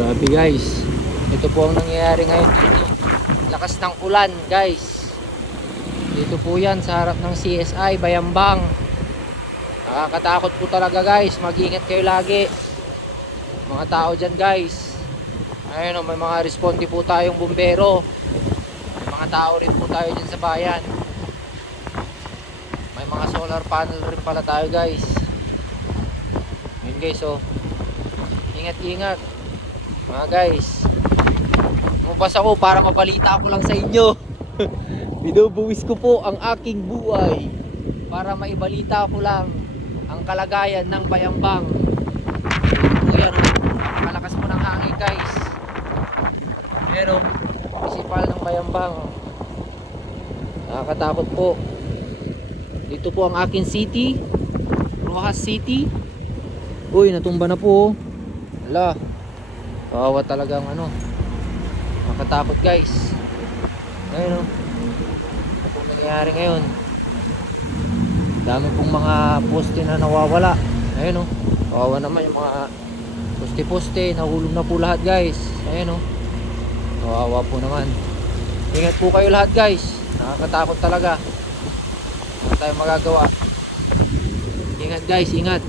Grabe guys, ito po ang nangyayari ngayon dito. Lakas ng ulan guys. Dito po yan sa harap ng CSI Bayambang. Nakakatakot po talaga guys, mag-ingat kayo lagi mga tao dyan guys. Ayun o, may mga responde po tayong bumbero, may mga tao rin po tayo dyan sa bayan, may mga solar panel rin pala tayo guys. Yun guys o, ingat ingat mga guys. Lumabas ako para mabalita ko lang sa inyo. Binubuwis ko po ang aking buhay para maibalita ko lang ang kalagayan ng Bayambang. Ayan, malakas po ng hangin guys. Pero municipal ng Bayambang, nakakatakot po. Dito po ang aking city, Rojas City. Uy, natumba na po. Hala, kawawa talagang ano, nakakatakot guys. Ayun o, ano pong nangyayari ngayon. Dami pong mga poste na nawawala. Ayun o, kawawa naman yung mga poste-poste, nahulog na po lahat guys. Ayun o, kawawa po naman. Ingat po kayo lahat guys, nakakatakot talaga. Wala tayong magagawa. Ingat guys, ingat.